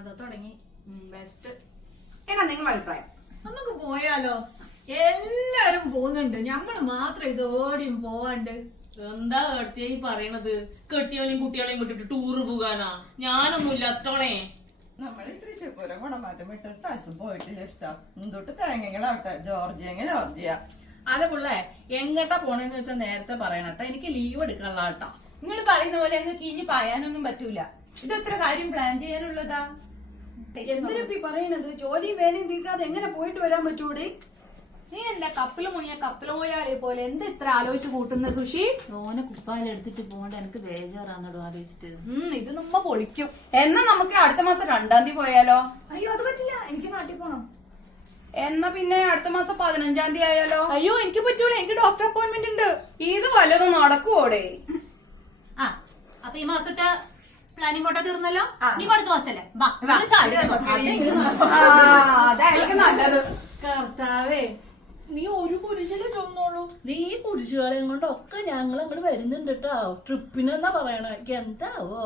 അതോ തുടങ്ങി. ബെസ്റ്റ്. എന്നാ നിങ്ങളുടെ അഭിപ്രായം? നമുക്ക് പോയാലോ? എല്ലാരും പോകുന്നുണ്ട്, ഞമ്മള് മാത്രം ഇത് ഓടിയും പോവാണ്ട്. എന്താ കേട്ടിയായി പറയണത്? കെട്ടിയോനെയും കുട്ടികളെയും വിട്ടിട്ട് ടൂറ് പോകാനാ? ഞാനൊന്നും ഇല്ലാത്തോളേ. നമ്മള് തൃശ്ശൂരം കുടമാറ്റം വിട്ട് സ്ഥലത്തും പോയിട്ടില്ല. ഇഷ്ടം എന്തൊട്ട് തേങ്ങകളാവട്ടെ. ജോർജിയ അതെ പിള്ളേ, എങ്ങട്ടാ പോണെന്ന് വെച്ചാൽ നേരത്തെ പറയണട്ടോ. എനിക്ക് ലീവ് എടുക്കാനുള്ള കേട്ടോ. നിങ്ങൾ പറയുന്ന പോലെ നിങ്ങൾക്ക് ഇനി പായാനൊന്നും പറ്റൂല. ഇതെത്ര കാര്യം പ്ലാൻ ചെയ്യാനുള്ളതാ? എന്തിനപ്പി പറയണത്? ജോലിയും വേലയും തീർക്കാതെ എങ്ങനെ പോയിട്ട് വരാൻ പറ്റൂടെ? നീ എന്താ കപ്പില് മുതലാളിയെ പോലെ എന്ത് ഇത്ര ആലോചിച്ച് കൂട്ടുന്ന സുഷി? ഓനെ കുപ്പായിലെടുത്തിട്ട് പോകണ്ട, എനിക്ക് ബേജാറാന്നോടോ ആലോചിച്ചിട്ട്. ഇത് നമ്മ പൊളിക്കും. എന്നാ നമുക്ക് അടുത്ത മാസം 2-ാം തീയതി പോയാലോ? അയ്യോ അത് പറ്റില്ല, എനിക്ക് നാട്ടിൽ പോണം. എന്നാ പിന്നെ അടുത്ത മാസം 15-ാം തീയതി ആയാലോ? അയ്യോ എനിക്ക് പറ്റൂല, എനിക്ക് ഡോക്ടർ അപ്പോയിന്റ്മെന്റ് ഉണ്ട്. ഇത് വല്ലതും നടക്കുവോടെ? ആ അപ്പൊ ഈ മാസത്തെ പ്ലാനിങ് കൊണ്ട തീർന്നല്ലോ. നീ അടുത്ത മാസല്ലേ? അതായിരിക്കും നല്ലത്. കർത്താവേ, നീ ഒരു കുരിശില് ചൊന്നോളൂ. നീ ഈ കുരിശുകളെയും കൊണ്ടൊക്കെ ഞങ്ങൾ അങ്ങോട്ട് വരുന്നുണ്ട് കേട്ടോ. ട്രിപ്പിനെന്നാ പറയണ. എന്താവോ